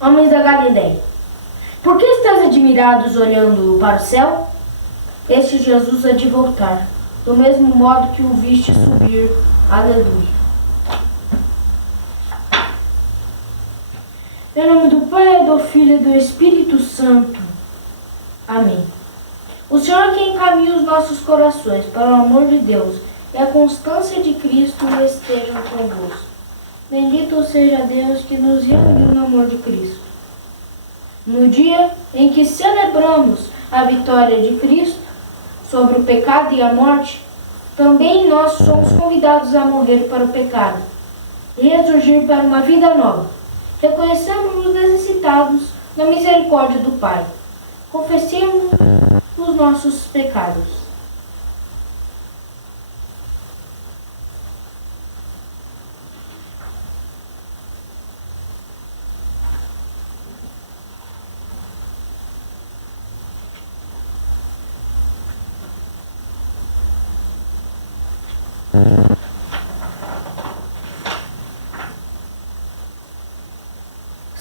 Homens da Galileia, por que estáis admirados olhando para o céu? Este Jesus há de voltar, do mesmo modo que o viste subir. Aleluia. Em nome do Pai, do Filho e do Espírito Santo. Amém. O Senhor que encaminha os nossos corações para o amor de Deus e a constância de Cristo estejam convosco. Bendito seja Deus que nos reuniu no amor de Cristo. No dia em que celebramos a vitória de Cristo sobre o pecado e a morte, também nós somos convidados a morrer para o pecado e ressurgir para uma vida nova. Reconhecemos-nos necessitados da misericórdia do Pai. Confessemos os nossos pecados.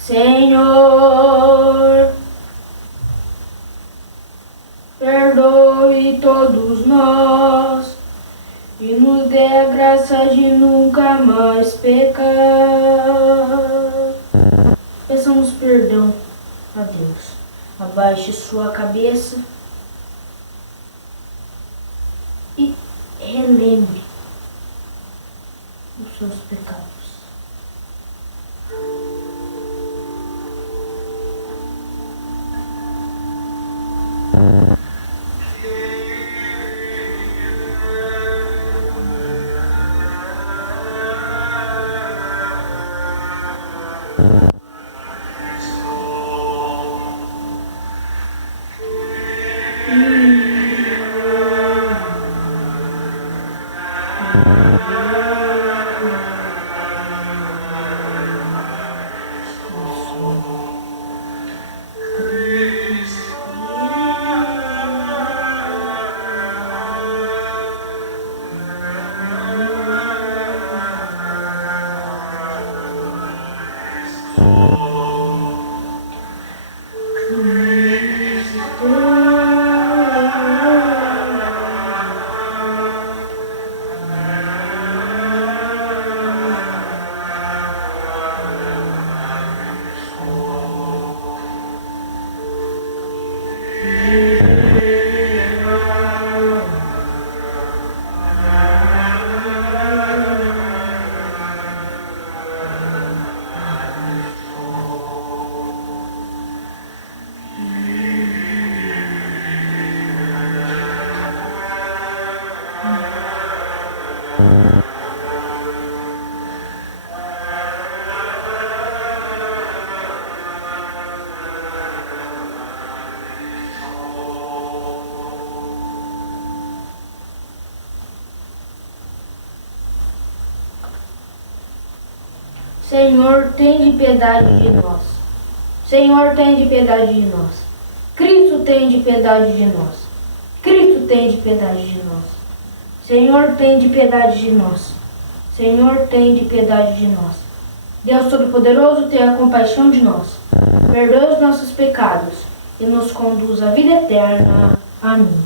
Senhor, perdoe todos nós e nos dê a graça de nunca mais pecar. Peçamos perdão a Deus. Abaixe sua cabeça e relembre os seus pecados. Senhor, tem de piedade de nós. Senhor, tem de piedade de nós. Cristo, tem de piedade de nós. Cristo, tem de piedade de nós. Senhor, tem de piedade de nós. Senhor, tem de piedade de nós. Deus Todo-Poderoso, tenha compaixão de nós. Perdoe os nossos pecados e nos conduz à vida eterna. Amém.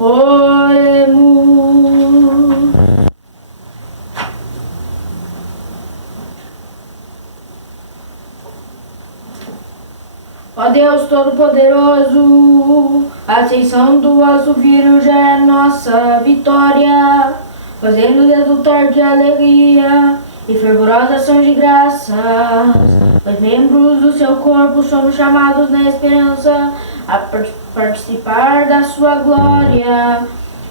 Oremos. Ó Deus Todo-Poderoso, a ascensão do vosso Filho já é nossa vitória, fazendo-nos exultar de alegria e fervorosa ação de graças. Os membros do seu corpo somos chamados na esperança a participar da sua glória.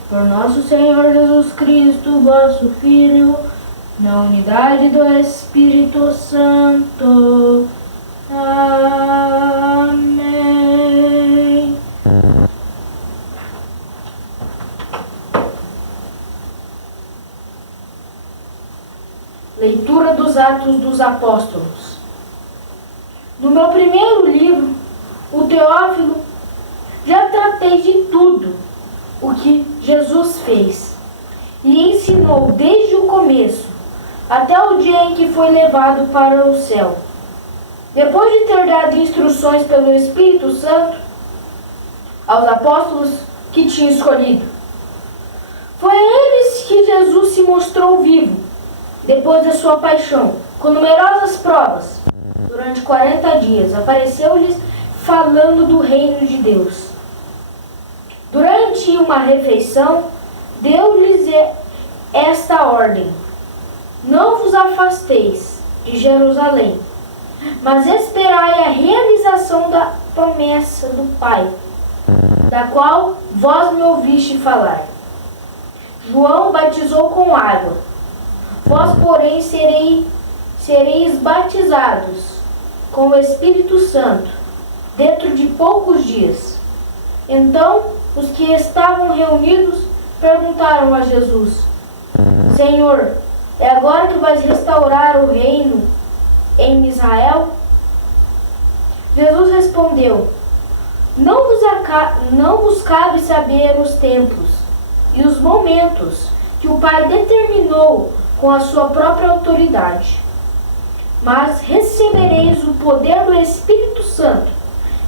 Por nosso Senhor Jesus Cristo, vosso Filho, na unidade do Espírito Santo. Amém. Leitura dos Atos dos Apóstolos. No meu primeiro livro, o Teófilo, já tratei de tudo o que Jesus fez e ensinou desde o começo até o dia em que foi levado para o céu. Depois de ter dado instruções pelo Espírito Santo aos apóstolos que tinha escolhido, foi a eles que Jesus se mostrou vivo, depois da sua paixão, com numerosas provas. Durante 40 dias, apareceu-lhes falando do reino de Deus. Durante uma refeição, deu-lhes esta ordem: não vos afasteis de Jerusalém, mas esperai a realização da promessa do Pai, da qual vós me ouviste falar. João batizou com água, vós, porém, sereis batizados com o Espírito Santo dentro de poucos dias. Então, os que estavam reunidos perguntaram a Jesus: Senhor, é agora que vais restaurar o reino em Israel? Jesus respondeu: Não vos cabe saber os tempos e os momentos que o Pai determinou com a sua própria autoridade, mas recebereis o poder do Espírito Santo,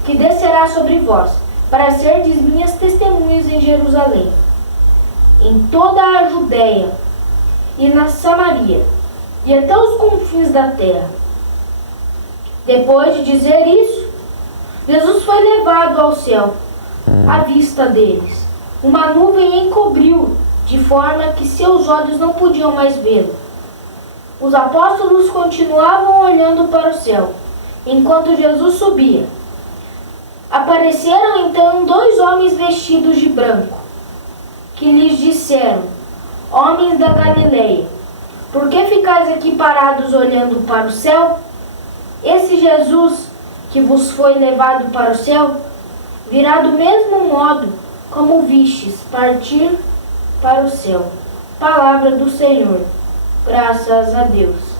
que descerá sobre vós, para serdes minhas testemunhas em Jerusalém, em toda a Judéia e na Samaria, e até os confins da terra. Depois de dizer isso, Jesus foi levado ao céu, à vista deles. Uma nuvem encobriu, de forma que seus olhos não podiam mais vê-lo. Os apóstolos continuavam olhando para o céu, enquanto Jesus subia. Apareceram então 2 homens vestidos de branco, que lhes disseram: Homens da Galileia, por que ficais aqui parados olhando para o céu? Esse Jesus que vos foi levado para o céu, virá do mesmo modo como vistes partir para o céu. Palavra do Senhor. Graças a Deus.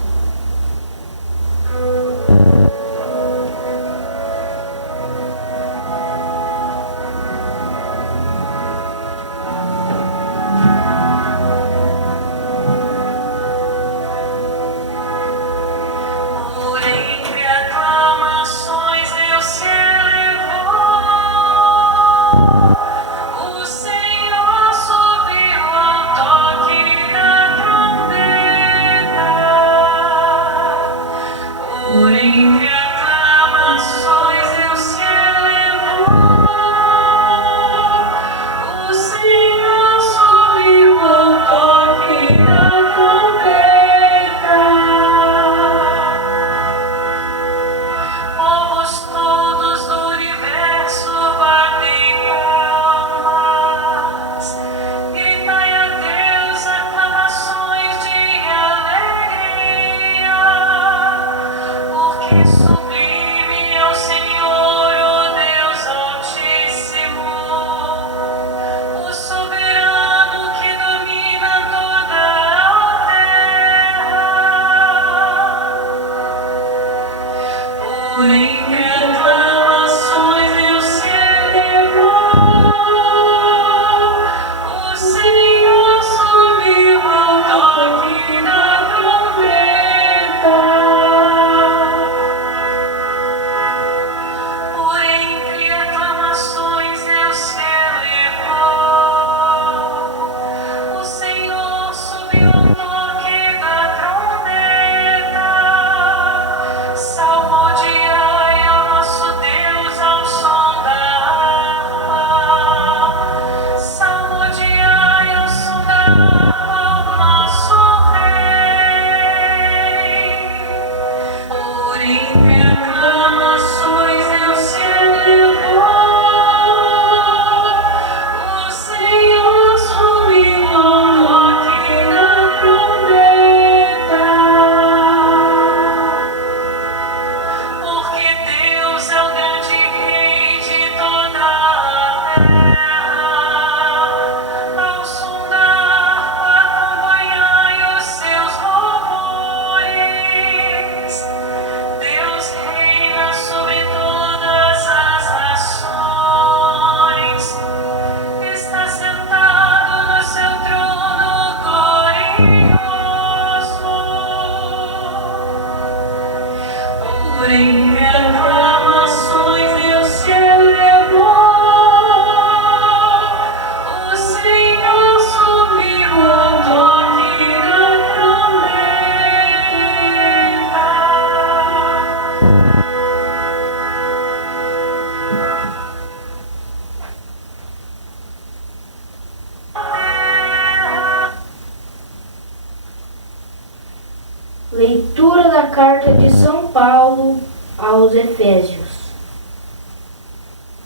Leitura da carta de São Paulo aos Efésios.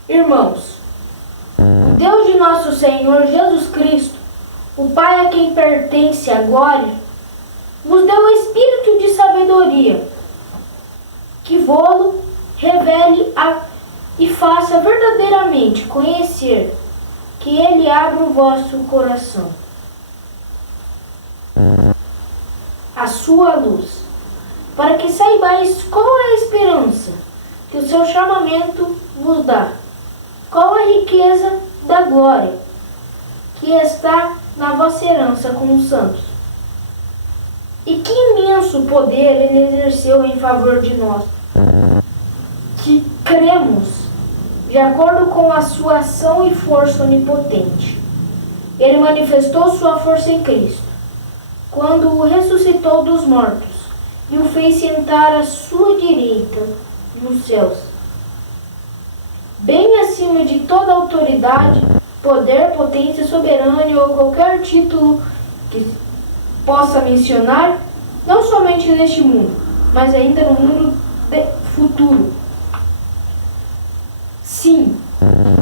Irmãos, o Deus de nosso Senhor Jesus Cristo, o Pai a quem pertence a glória, vos deu o espírito de sabedoria, que vô-lo revele e faça verdadeiramente conhecer, que ele abra o vosso coração, a sua luz, para que saibais qual é a esperança que o seu chamamento vos dá, qual a riqueza da glória que está na vossa herança com os santos, e que imenso poder ele exerceu em favor de nós, que cremos, de acordo com a sua ação e força onipotente. Ele manifestou sua força em Cristo, quando o ressuscitou dos mortos e o fez sentar à sua direita nos céus, bem acima de toda autoridade, poder, potência, soberania ou qualquer título que possa mencionar, não somente neste mundo, mas ainda no mundo futuro. Sim,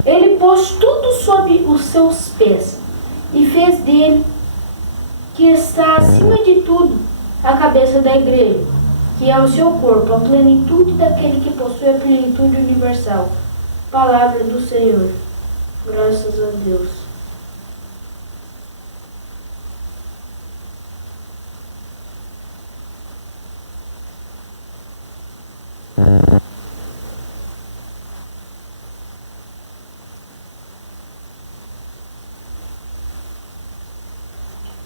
ele pôs tudo sob os seus pés e fez dele, que está acima de tudo, a cabeça da igreja, que é o seu corpo, a plenitude daquele que possui a plenitude universal. Palavra do Senhor. Graças a Deus.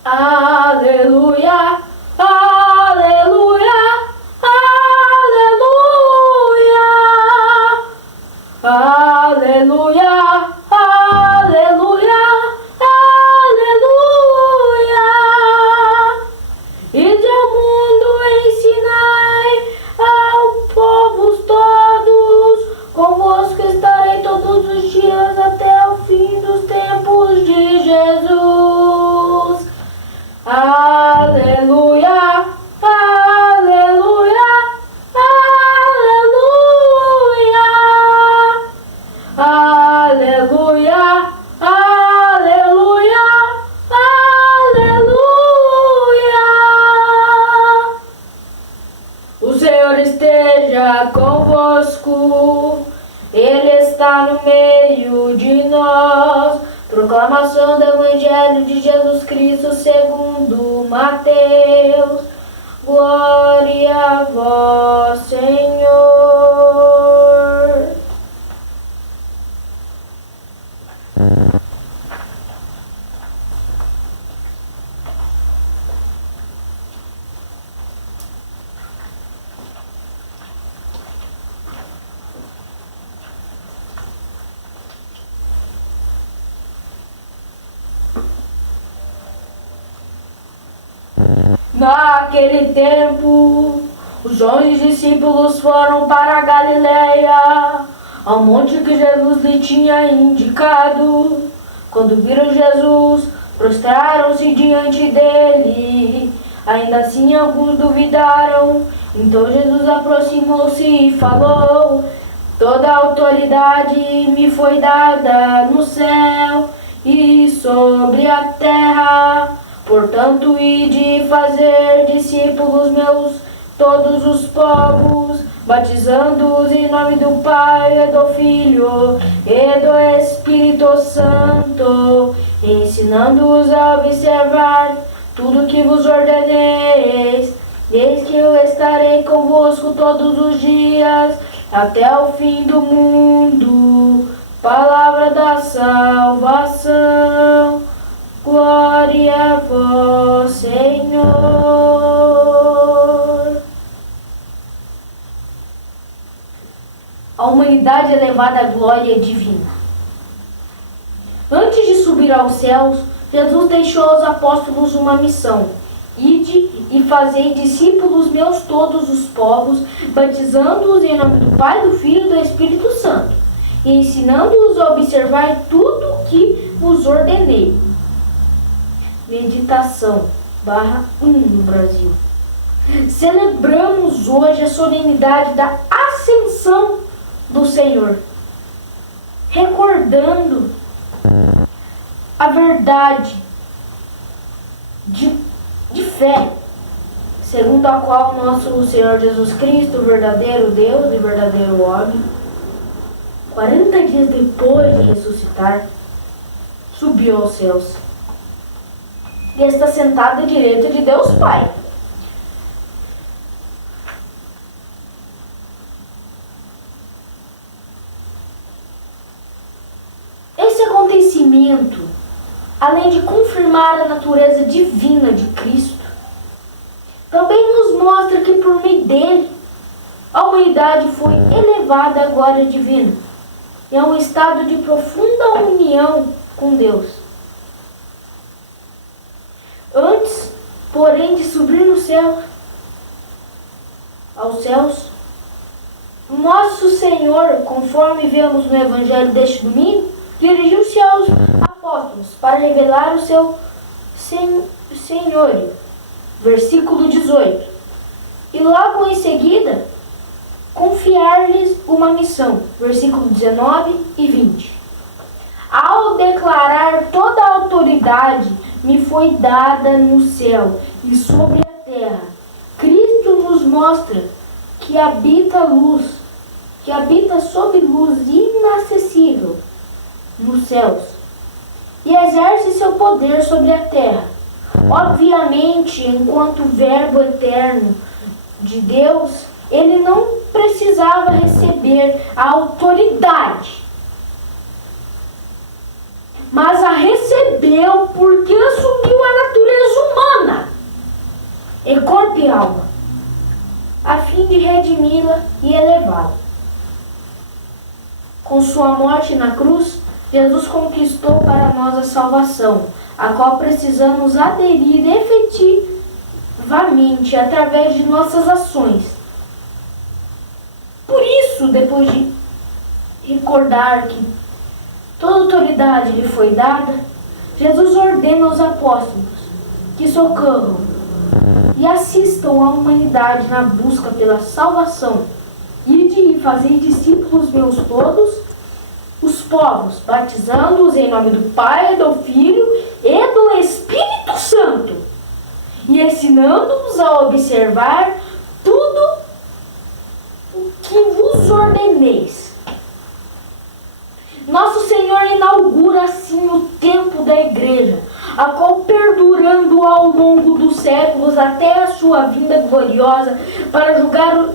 Aleluia, aleluia, aleluia, aleluia, aleluia, aleluia. E ao mundo ensinai ao povo todos, convosco estarei todos os dias até o fim dos tempos de Jesus. Aleluia, aleluia, aleluia, aleluia, aleluia, aleluia. O Senhor esteja convosco, Ele está no meio de nós. Proclamação do Evangelho de Jesus Cristo segundo Mateus. Glória a vós, Senhor. Naquele tempo, os 11 discípulos foram para a Galileia, ao monte que Jesus lhe tinha indicado. Quando viram Jesus, prostraram-se diante dele. Ainda assim alguns duvidaram. Então Jesus aproximou-se e falou: toda a autoridade me foi dada no céu e sobre a terra. Portanto, ide fazer discípulos meus todos os povos, batizando-os em nome do Pai e do Filho e do Espírito Santo, ensinando-os a observar tudo que vos ordenei. Eis que eu estarei convosco todos os dias, até o fim do mundo. Palavra da salvação. Glória a vós, Senhor. A humanidade é levada à glória divina. Antes de subir aos céus, Jesus deixou aos apóstolos uma missão: ide e fazei discípulos meus todos os povos, batizando-os em nome do Pai, do Filho e do Espírito Santo, e ensinando-os a observar tudo o que vos ordenei. Meditação /1 no Brasil. Celebramos hoje a solenidade da Ascensão do Senhor, recordando a verdade de fé, segundo a qual nosso Senhor Jesus Cristo, verdadeiro Deus e verdadeiro homem, 40 dias depois de ressuscitar, subiu aos céus e está sentado à direita de Deus Pai. Esse acontecimento, além de confirmar a natureza divina de Cristo, também nos mostra que por meio dele, a humanidade foi elevada à glória divina e a um estado de profunda união com Deus. Antes, porém, de subir no céu, aos céus. Nosso Senhor, conforme vemos no Evangelho deste domingo, dirigiu-se aos apóstolos para revelar o seu senhorio. Versículo 18. E logo em seguida, confiar-lhes uma missão. Versículo 19 e 20. Ao declarar toda a autoridade me foi dada no céu e sobre a terra, Cristo nos mostra que habita sob luz inacessível nos céus e exerce seu poder sobre a terra. Obviamente, enquanto verbo eterno de Deus, ele não precisava receber a autoridade, mas a recebeu porque assumiu a natureza humana, em corpo e alma, a fim de redimi-la e elevá-la. Com sua morte na cruz, Jesus conquistou para nós a salvação, a qual precisamos aderir efetivamente através de nossas ações. Por isso, depois de recordar que toda autoridade lhe foi dada, Jesus ordena aos apóstolos que socorram e assistam a humanidade na busca pela salvação. Ide e fazei discípulos meus todos os povos, batizando-os em nome do Pai, do Filho e do Espírito Santo, e ensinando-os a observar tudo o que vos ordeneis. Nosso Senhor inaugura assim o tempo da igreja, a qual, perdurando ao longo dos séculos até a sua vinda gloriosa para julgar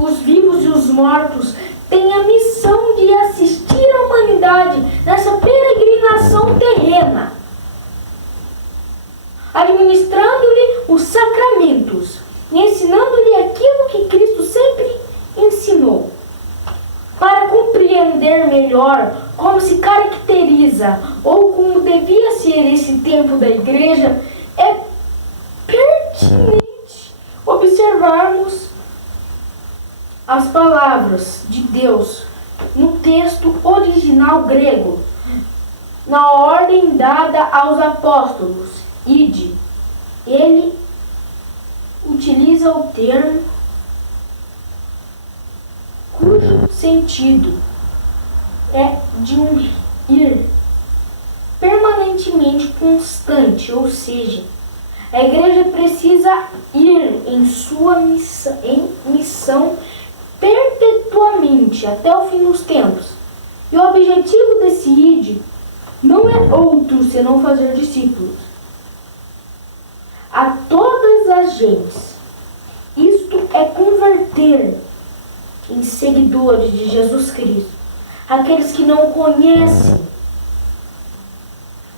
os vivos e os mortos, tem a missão de assistir a humanidade nessa peregrinação terrena, administrando-lhe os sacramentos e ensinando-lhe aquilo que Cristo sempre ensinou. Para compreender melhor como se caracteriza ou como devia ser esse tempo da igreja, é pertinente observarmos as palavras de Deus no texto original grego, na ordem dada aos apóstolos. Ide. Ele utiliza o termo cujo sentido é de um ir permanentemente constante, ou seja, a igreja precisa ir em sua missão perpetuamente até o fim dos tempos. E o objetivo desse ide não é outro senão fazer discípulos a todas as gentes. Isto é converter em seguidores de Jesus Cristo aqueles que não conhecem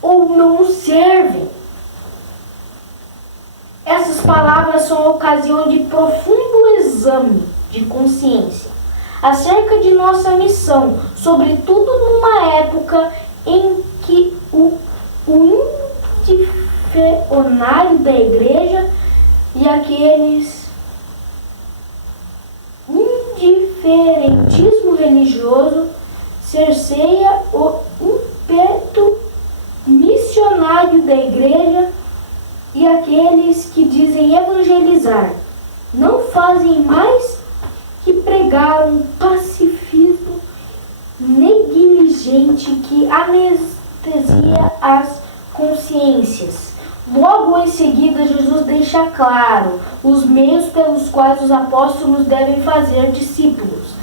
ou não o servem. Essas palavras são a ocasião de profundo exame de consciência acerca de nossa missão, sobretudo numa época em que o indiferionário da igreja e aqueles indiferentismo religioso cerceia o ímpeto missionário da igreja, e aqueles que dizem evangelizar não fazem mais que pregar um pacifismo negligente que anestesia as consciências. Logo em seguida, Jesus deixa claro os meios pelos quais os apóstolos devem fazer discípulos.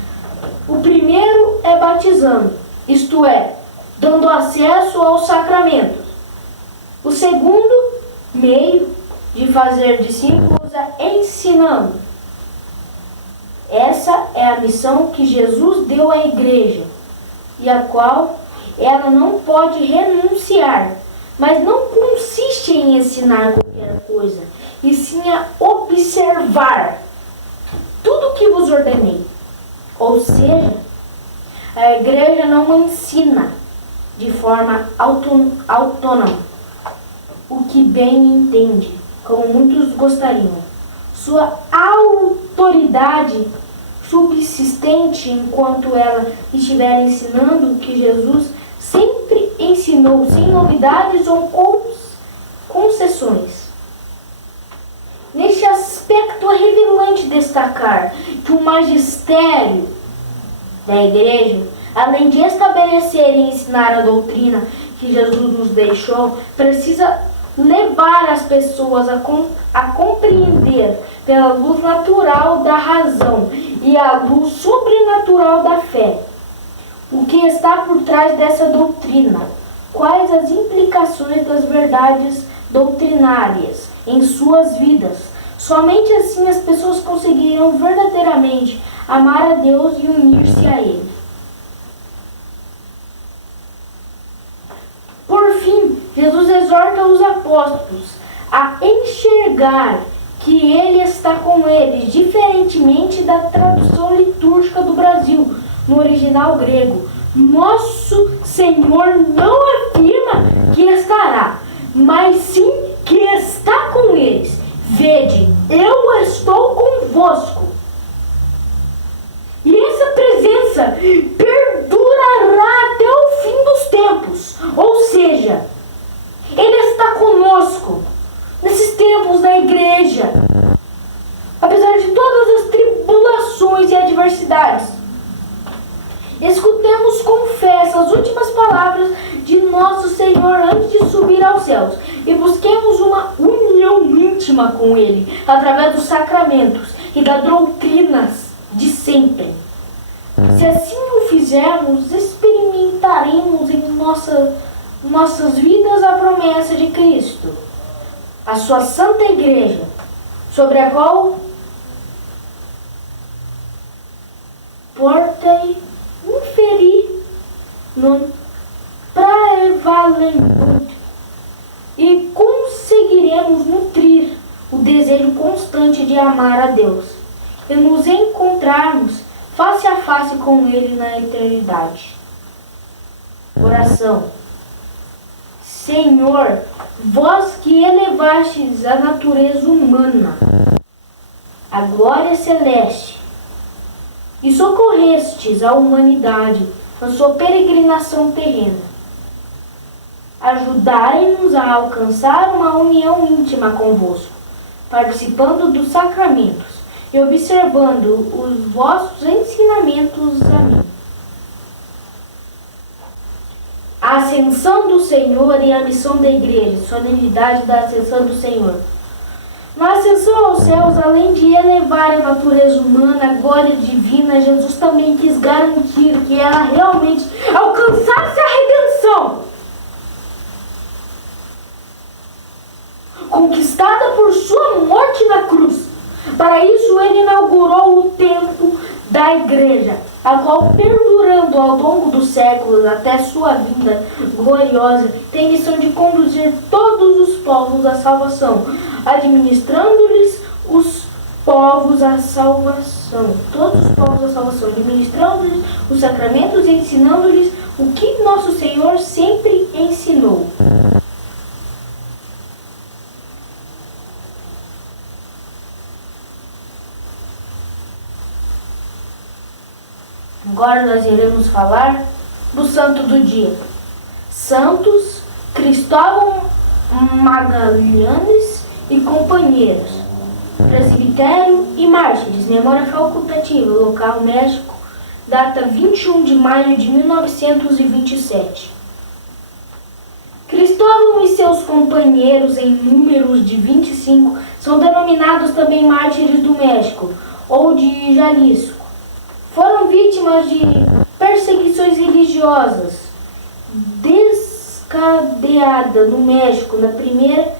O primeiro é batizando, isto é, dando acesso aos sacramentos. O segundo meio de fazer discípulos é ensinando. Essa é a missão que Jesus deu à igreja e a qual ela não pode renunciar. Mas não consiste em ensinar qualquer coisa, e sim a observar tudo o que vos ordenei. Ou seja, a igreja não ensina de forma autônoma o que bem entende, como muitos gostariam. Sua autoridade subsistente enquanto ela estiver ensinando que Jesus sempre ensinou, sem novidades ou concessões. Neste aspecto é relevante destacar que o magistério da igreja, além de estabelecer e ensinar a doutrina que Jesus nos deixou, precisa levar as pessoas a compreender pela luz natural da razão e a luz sobrenatural da fé o que está por trás dessa doutrina, quais as implicações das verdades doutrinárias em suas vidas. Somente assim as pessoas conseguirão verdadeiramente amar a Deus e unir-se a Ele. Por fim, Jesus exorta os apóstolos a enxergar que Ele está com eles, diferentemente da tradução litúrgica do Brasil, no original grego. Nosso Senhor não afirma que estará, mas sim que está com eles. Vede, eu estou convosco. E essa presença perdurará até o fim dos tempos. Ou seja, Ele está conosco nesses tempos da igreja, apesar de todas as tribulações e adversidades. Escutemos com fé essas últimas palavras de nosso Senhor antes de subir aos céus e busquemos uma união íntima com Ele através dos sacramentos e das doutrinas de sempre. Se assim o fizermos, experimentaremos em nossas vidas a promessa de Cristo, a sua santa igreja, sobre a qual portai inferir no prevalemento e conseguiremos nutrir o desejo constante de amar a Deus e nos encontrarmos face a face com Ele na eternidade. Oração. Senhor, vós que elevastes a natureza humana, a glória celeste, e socorrestes a humanidade na sua peregrinação terrena, ajudai-nos a alcançar uma união íntima convosco, participando dos sacramentos e observando os vossos ensinamentos. Amém. A ascensão do Senhor e a missão da igreja, solenidade da ascensão do Senhor. Na ascensão aos céus, além de elevar a natureza humana, a glória divina, Jesus também quis garantir que ela realmente alcançasse a redenção, conquistada por sua morte na cruz. Para isso, ele inaugurou o templo da igreja, a qual, perdurando ao longo dos séculos até sua vinda gloriosa, tem missão de conduzir todos os povos à salvação, administrando-lhes os povos à salvação, todos os povos à salvação, administrando-lhes os sacramentos e ensinando-lhes o que nosso Senhor sempre ensinou. Agora nós iremos falar do santo do dia. Santos Cristóvão Magalhães e companheiros. Presbitério e mártires. Memória facultativa. Local México. Data 21 de maio de 1927. Cristóvão e seus companheiros, em números de 25, são denominados também mártires do México ou de Jalisco. Foram vítimas de perseguições religiosas descadeadas no México na primeira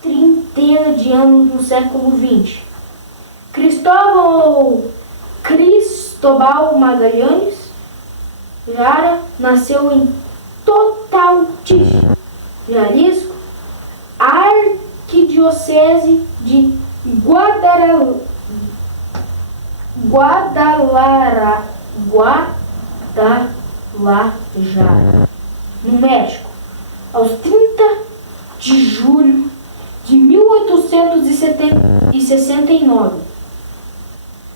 trintena de anos no século XX. Cristóbal Magalhães Jara nasceu em Totaltich, Jalisco, arquidiocese de Guadalajara, no México, aos 30 de julho de 1869.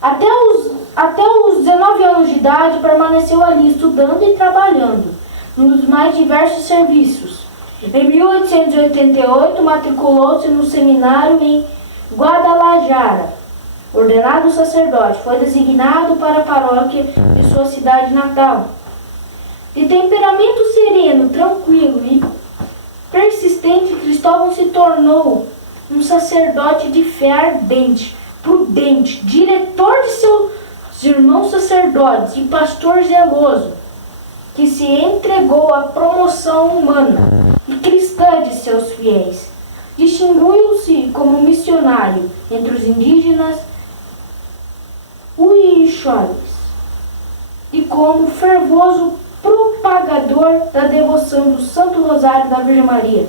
Até os 19 anos de idade, permaneceu ali estudando e trabalhando nos mais diversos serviços. Em 1888, matriculou-se no seminário em Guadalajara. Ordenado sacerdote, foi designado para a paróquia de sua cidade natal. De temperamento sereno, tranquilo e persistente, Cristóvão se tornou um sacerdote de fé ardente, prudente, diretor de seus irmãos sacerdotes e pastor zeloso, que se entregou à promoção humana e cristã de seus fiéis. Distinguiu-se como missionário entre os indígenas huicholes e como fervoroso propagador da devoção do Santo Rosário da Virgem Maria.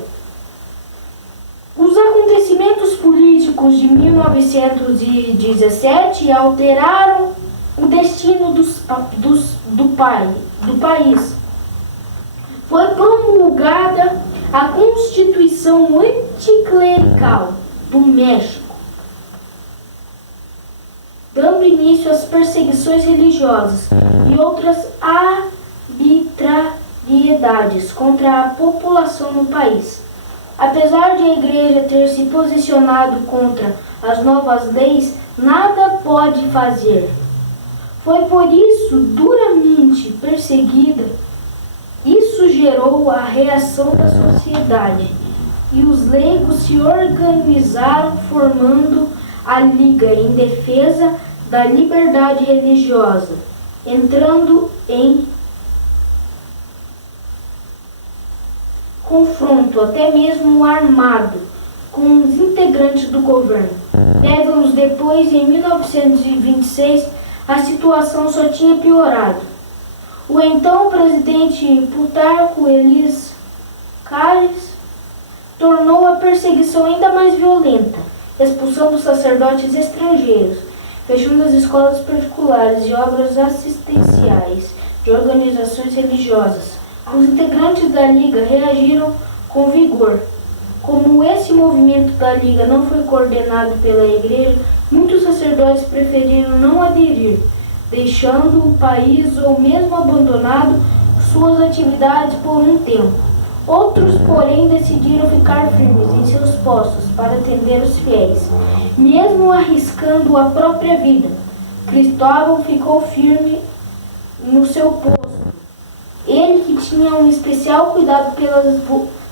Os acontecimentos políticos de 1917 alteraram o destino do país. Foi promulgada a Constituição Anticlerical do México, dando início às perseguições religiosas e outras arbitrariedades contra a população no país. Apesar de a Igreja ter se posicionado contra as novas leis, nada pode fazer. Foi por isso duramente perseguida. Isso gerou a reação da sociedade e os leigos se organizaram formando a Liga em Defesa da Liberdade Religiosa, entrando em confronto, até mesmo armado, com os integrantes do governo. 10 anos depois, em 1926, a situação só tinha piorado. O então presidente Plutarco Elías Calles tornou a perseguição ainda mais violenta, expulsando sacerdotes estrangeiros, fechando as escolas particulares e obras assistenciais de organizações religiosas. Os integrantes da Liga reagiram com vigor. Como esse movimento da Liga não foi coordenado pela Igreja, muitos sacerdotes preferiram não aderir, deixando o país ou mesmo abandonado suas atividades por um tempo. Outros, porém, decidiram ficar firmes em seus postos para atender os fiéis, mesmo arriscando a própria vida. Cristóvão ficou firme no seu posto. Ele que tinha um especial cuidado pelas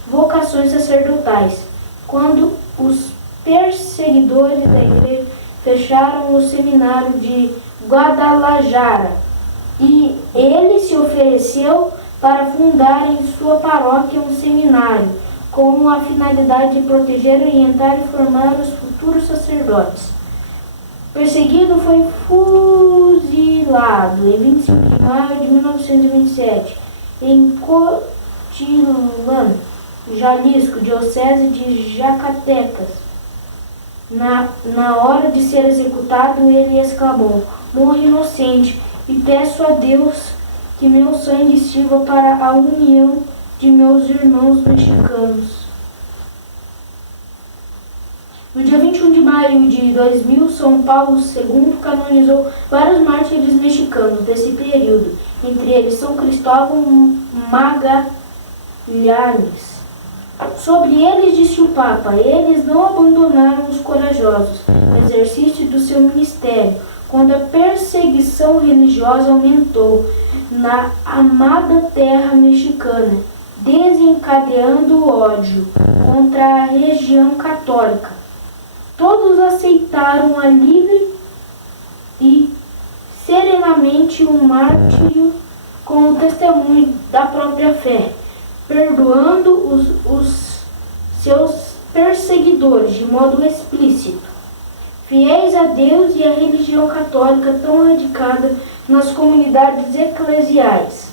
vocações sacerdotais. Quando os perseguidores da igreja fecharam o seminário de Guadalajara, e ele se ofereceu para fundar em sua paróquia um seminário, com a finalidade de proteger, orientar e formar os futuros sacerdotes. Perseguido, foi fuzilado em 25 de maio de 1927, em Cotitlán, Jalisco, diocese de Zacatecas. Na hora de ser executado, ele exclamou: "Morro inocente e peço a Deus que meu sangue sirva para a união de meus irmãos mexicanos." No dia 21 de maio de 2000, São Paulo II canonizou vários mártires mexicanos desse período, entre eles São Cristóvão Magalhães. Sobre eles disse o Papa: "Eles não abandonaram os corajosos no exercício do seu ministério, quando a perseguição religiosa aumentou na amada terra mexicana, desencadeando o ódio contra a região católica. Todos aceitaram a livre e serenamente o martírio com o testemunho da própria fé, perdoando os seus perseguidores de modo explícito. Fiéis a Deus e à religião católica tão radicada nas comunidades eclesiais,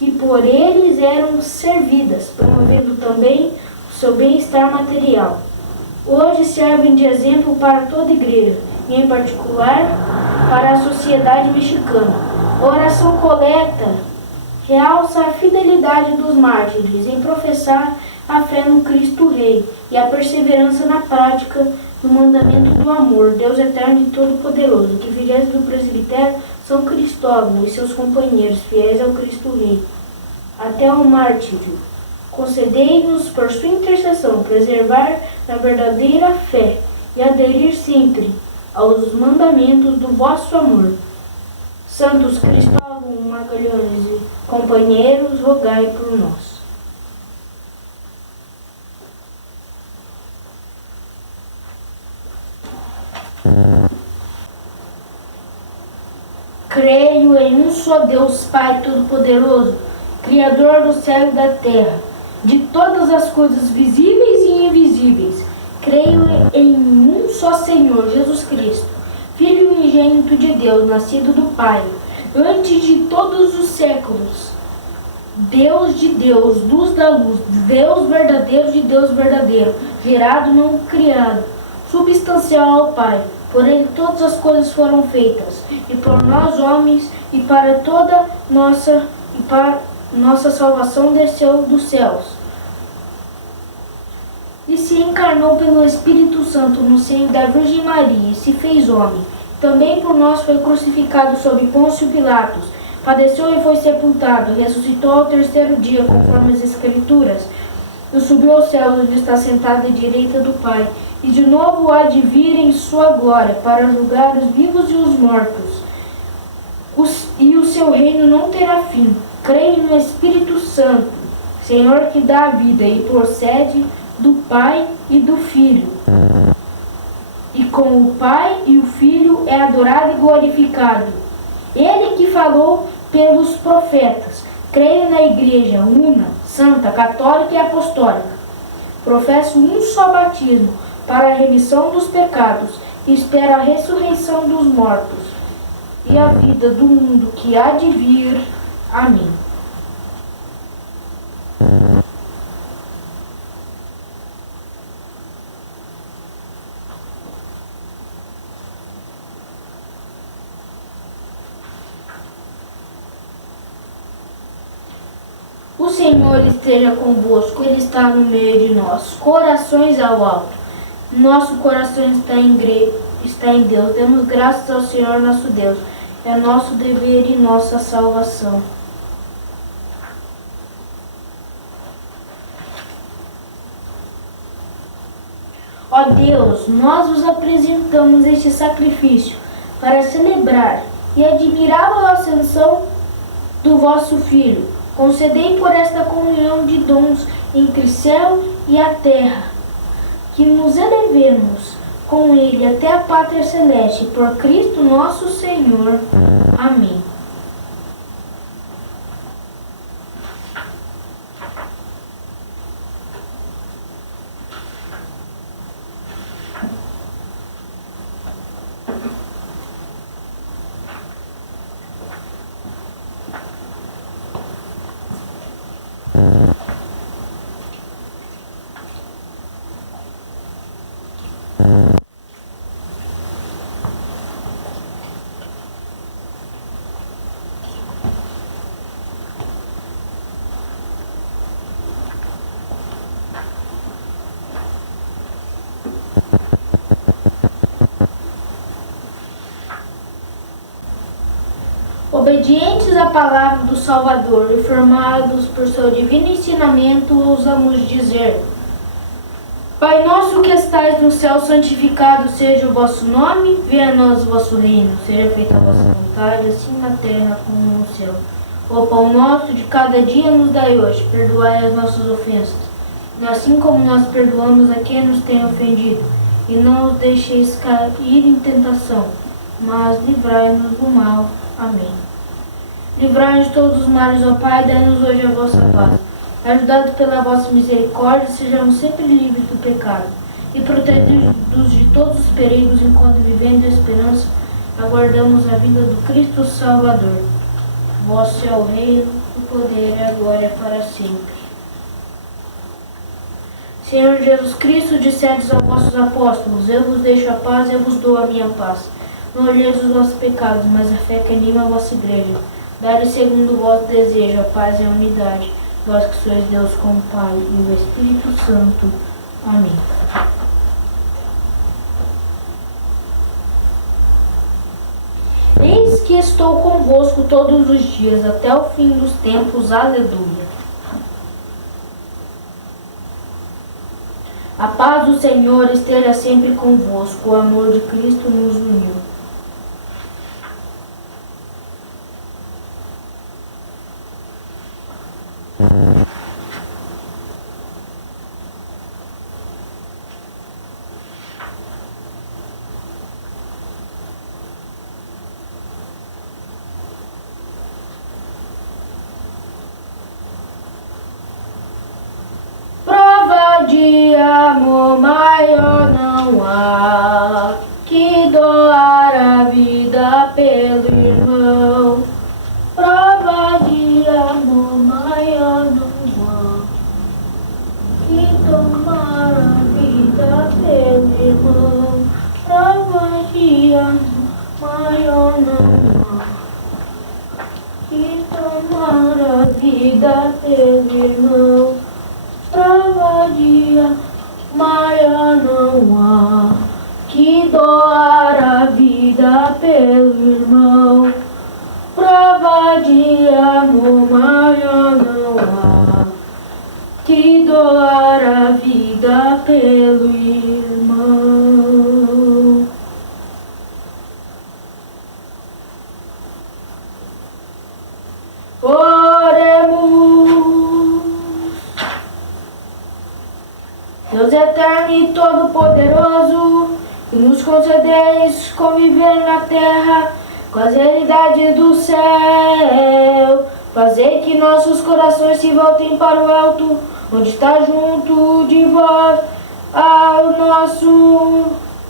que por eles eram servidas, promovendo também o seu bem-estar material. Hoje servem de exemplo para toda a igreja, e em particular para a sociedade mexicana. A oração coleta realça a fidelidade dos mártires em professar a fé no Cristo Rei e a perseverança na prática no mandamento do amor, Deus eterno e todo-poderoso, que vigias do presbitério São Cristóvão e seus companheiros, fiéis ao Cristo Rei, até ao martírio. Concedei-nos, por sua intercessão, preservar na verdadeira fé e aderir sempre aos mandamentos do vosso amor. Santos Cristóvão, Magalhães e companheiros, rogai por nós. Creio em um só Deus, Pai Todo-Poderoso, Criador do céu e da terra, de todas as coisas visíveis e invisíveis. Creio em um só Senhor, Jesus Cristo, Filho unigênito de Deus, nascido do Pai, antes de todos os séculos. Deus de Deus, luz da luz, Deus verdadeiro de Deus verdadeiro, gerado, não criado, substancial ao Pai. Por ele todas as coisas foram feitas, e por nós homens, e para toda nossa salvação desceu dos céus. E se encarnou pelo Espírito Santo no seio da Virgem Maria, e se fez homem. Também por nós foi crucificado sob Pôncio Pilatos, padeceu e foi sepultado, ressuscitou ao terceiro dia, conforme as Escrituras, e subiu aos céus, onde está sentado à direita do Pai, e de novo há de vir em sua glória, para julgar os vivos e os mortos. E o seu reino não terá fim. Creio no Espírito Santo, Senhor que dá a vida e procede do Pai e do Filho. E com o Pai e o Filho é adorado e glorificado. Ele que falou pelos profetas. Creio na Igreja una, santa, católica e apostólica. Professo um só batismo para a remissão dos pecados e espero a ressurreição dos mortos e a vida do mundo que há de vir. Amém. O Senhor esteja convosco, Ele está no meio de nós. Corações ao alto. Nosso coração está em Deus. Demos graças ao Senhor nosso Deus. É nosso dever e nossa salvação. Ó Deus, nós vos apresentamos este sacrifício para celebrar e admirável ascensão do vosso Filho. Concedei por esta comunhão de dons entre céu e a terra, que nos elevemos com ele até a pátria celeste, por Cristo nosso Senhor. Amém. Obedientes à palavra do Salvador e formados por seu divino ensinamento, ousamos dizer: Pai nosso que estais no céu, santificado seja o vosso nome, venha a nós o vosso reino, seja feita a vossa vontade, assim na terra como no céu. O pão nosso de cada dia nos dai hoje, perdoai as nossas ofensas, assim como nós perdoamos a quem nos tem ofendido, e não os deixeis cair em tentação, mas livrai-nos do mal. Amém. Livrai-nos de todos os males, ó Pai, dai-nos hoje a vossa paz. Ajudados pela vossa misericórdia, sejamos sempre livres do pecado e protegidos de todos os perigos, enquanto vivendo a esperança, aguardamos a vinda do Cristo Salvador. Vosso é o reino, o poder e a glória para sempre. Senhor Jesus Cristo, dissedes aos vossos apóstolos: eu vos deixo a paz, eu vos dou a minha paz. Não olheis os vossos pecados, mas a fé que anima a vossa igreja. Dai-lhe segundo o vosso desejo a paz e a unidade, vós que sois Deus com o Pai e o Espírito Santo. Amém. Eis que estou convosco todos os dias, até o fim dos tempos. Aleluia. A paz do Senhor esteja sempre convosco. O amor de Cristo nos uniu. De amor maior não há que doar a vida pelo irmão. Prova de amor maior não há que tomar a vida pelo irmão. Prova de amor maior não há que tomar a vida pelo irmão. Prova de amor maior não há que doar a vida pelo irmão. Prova de amor maior não há que doar a vida pelo irmão. Oremos. Deus eterno e todo-poderoso, que nos concedeis conviver na terra com as realidades do céu. Fazei que nossos corações se voltem para o alto, onde está junto de vós a nossa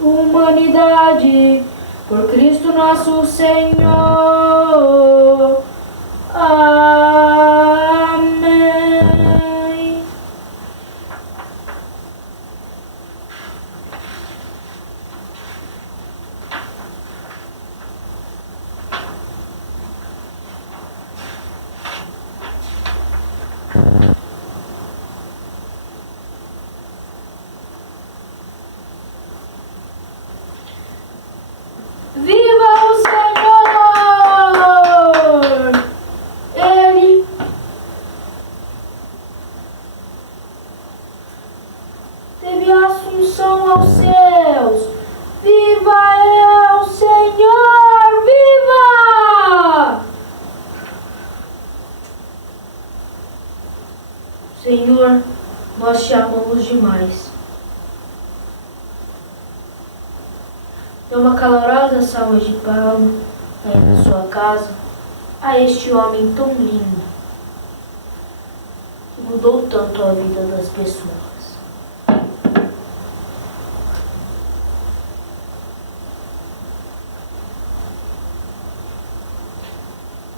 humanidade. Por Cristo nosso Senhor. Amém. Viva o Senhor! Ele teve assunção aos céus. Viva o Senhor! Viva! Senhor, nós te amamos demais. Dê uma calorosa salva de palmas aí na sua casa a este homem tão lindo que mudou tanto a vida das pessoas.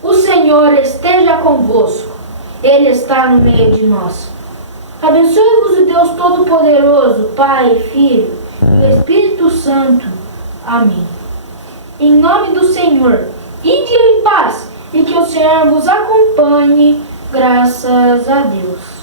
O Senhor esteja convosco, Ele está no meio de nós. Abençoe-vos o Deus Todo-Poderoso, Pai, Filho e o Espírito Santo. Amém. Em nome do Senhor, ide em paz e que o Senhor vos acompanhe, graças a Deus.